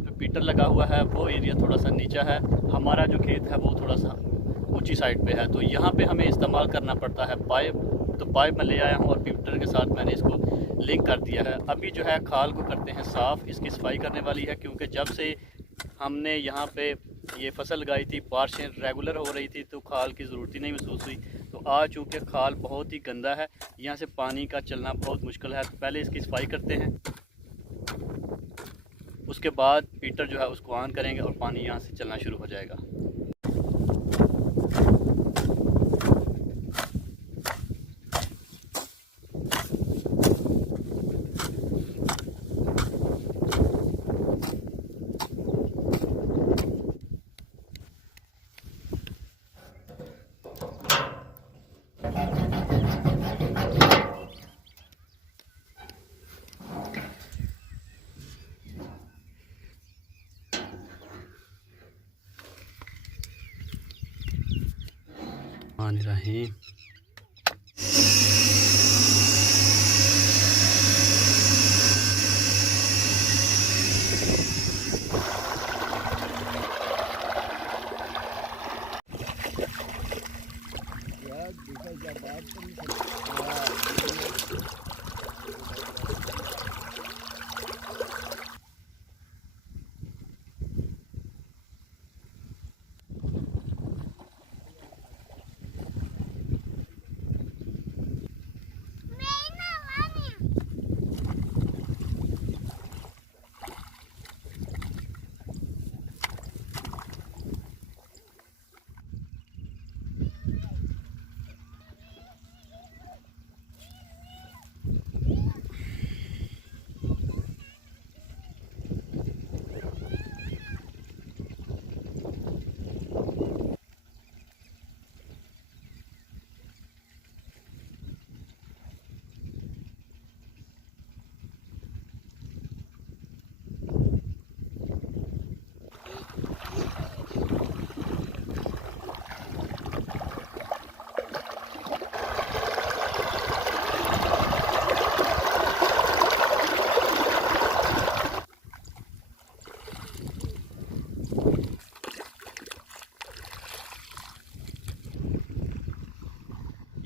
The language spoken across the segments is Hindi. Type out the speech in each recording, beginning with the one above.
जहाँ पे पीटर लगा हुआ है वो एरिया थोड़ा सा नीचा है, हमारा जो खेत है वो थोड़ा सा ऊंची साइड पे है। तो यहाँ पे हमें इस्तेमाल करना पड़ता है पाइप। तो पाइप मैं ले आया हूँ और पीटर के साथ मैंने इसको लिंक कर दिया है। अभी जो है खाल को करते हैं साफ़, इसकी सफाई करने वाली है, क्योंकि जब से हमने यहाँ पे ये फसल लगाई थी बारिशें रेगुलर हो रही थी तो खाल की ज़रूरत ही नहीं महसूस हुई। तो आज चूँकि खाल बहुत ही गंदा है, यहाँ से पानी का चलना बहुत मुश्किल है, तो पहले इसकी सफाई करते हैं, उसके बाद पीटर जो है उसको ऑन करेंगे और पानी यहाँ से चलना शुरू हो जाएगा। रहीम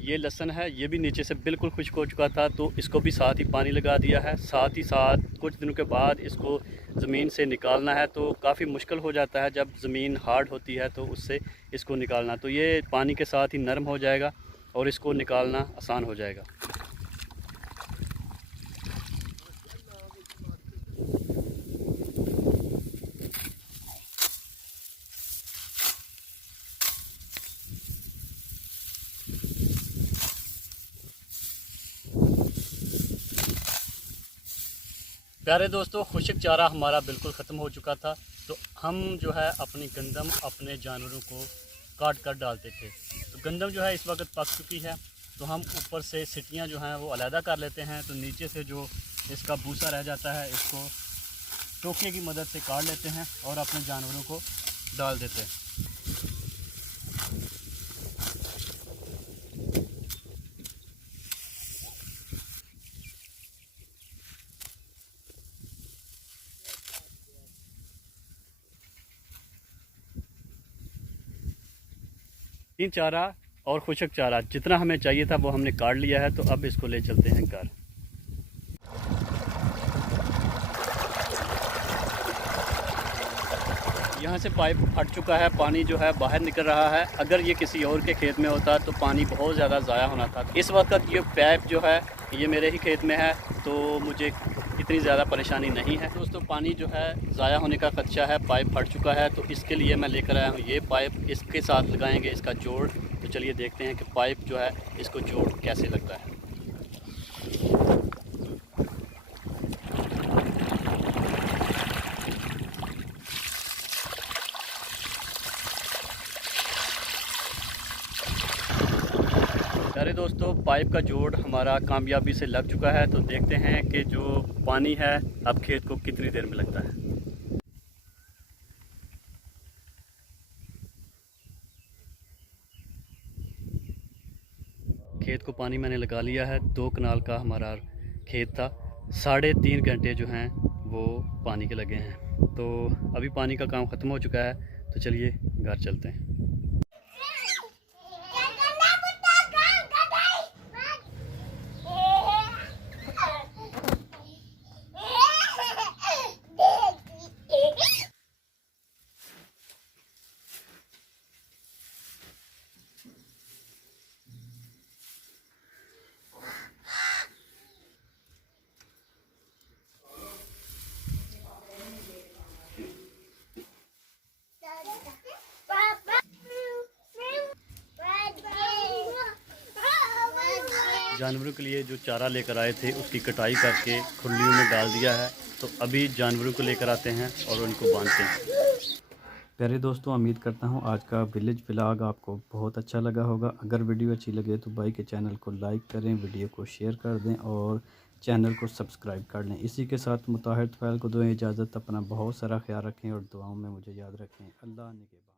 ये लहसुन है, ये भी नीचे से बिल्कुल खुश्क हो चुका था, तो इसको भी साथ ही पानी लगा दिया है। साथ ही साथ कुछ दिनों के बाद इसको ज़मीन से निकालना है, तो काफ़ी मुश्किल हो जाता है जब ज़मीन हार्ड होती है तो उससे इसको निकालना। तो ये पानी के साथ ही नरम हो जाएगा और इसको निकालना आसान हो जाएगा। 'प्यारे दोस्तों, खुशक चारा हमारा बिल्कुल ख़त्म हो चुका था, तो हम जो है अपनी गंदम अपने जानवरों को काट कर डालते थे। तो गंदम जो है इस वक्त पक चुकी है, तो हम ऊपर से सिटियाँ जो हैं वो अलहदा कर लेते हैं। तो नीचे से जो इसका भूसा रह जाता है इसको टोकने की मदद से काट लेते हैं और अपने जानवरों को डाल देते हैं। तीन चारा और खुशक चारा जितना हमें चाहिए था वो हमने काट लिया है, तो अब इसको ले चलते हैं घर। यहाँ से पाइप फट चुका है, पानी जो है बाहर निकल रहा है। अगर ये किसी और के खेत में होता तो पानी बहुत ज़्यादा ज़ाया होना था। इस वक्त ये पाइप जो है ये मेरे ही खेत में है, तो मुझे इतनी ज़्यादा परेशानी नहीं है। दोस्तों, पानी जो है ज़ाया होने का खदशा है, पाइप फट चुका है, तो इसके लिए मैं लेकर आया हूँ ये पाइप। इसके साथ लगाएंगे इसका जोड़। तो चलिए देखते हैं कि पाइप जो है इसको जोड़ कैसे लगता है। प्यारे दोस्तों, पाइप का जोड़ हमारा कामयाबी से लग चुका है। तो देखते हैं कि जो पानी है अब खेत को कितनी देर में लगता है। खेत को पानी मैंने लगा लिया है। 2 कनाल का हमारा खेत था, 3.5 घंटे जो हैं वो पानी के लगे हैं। तो अभी पानी का काम ख़त्म हो चुका है, तो चलिए घर चलते हैं। जानवरों के लिए जो चारा लेकर आए थे उसकी कटाई करके खुरलियों में डाल दिया है। तो अभी जानवरों को लेकर आते हैं और उनको बांधते हैं। प्यारे दोस्तों, उम्मीद करता हूँ आज का विलेज व्लॉग आपको बहुत अच्छा लगा होगा। अगर वीडियो अच्छी लगे तो भाई के चैनल को लाइक करें, वीडियो को शेयर कर दें और चैनल को सब्सक्राइब कर लें। इसी के साथ मुताहिर फैल को दें इजाज़त। अपना बहुत सारा ख्याल रखें और दुआओं में मुझे याद रखें। अल्लाह निगहबान।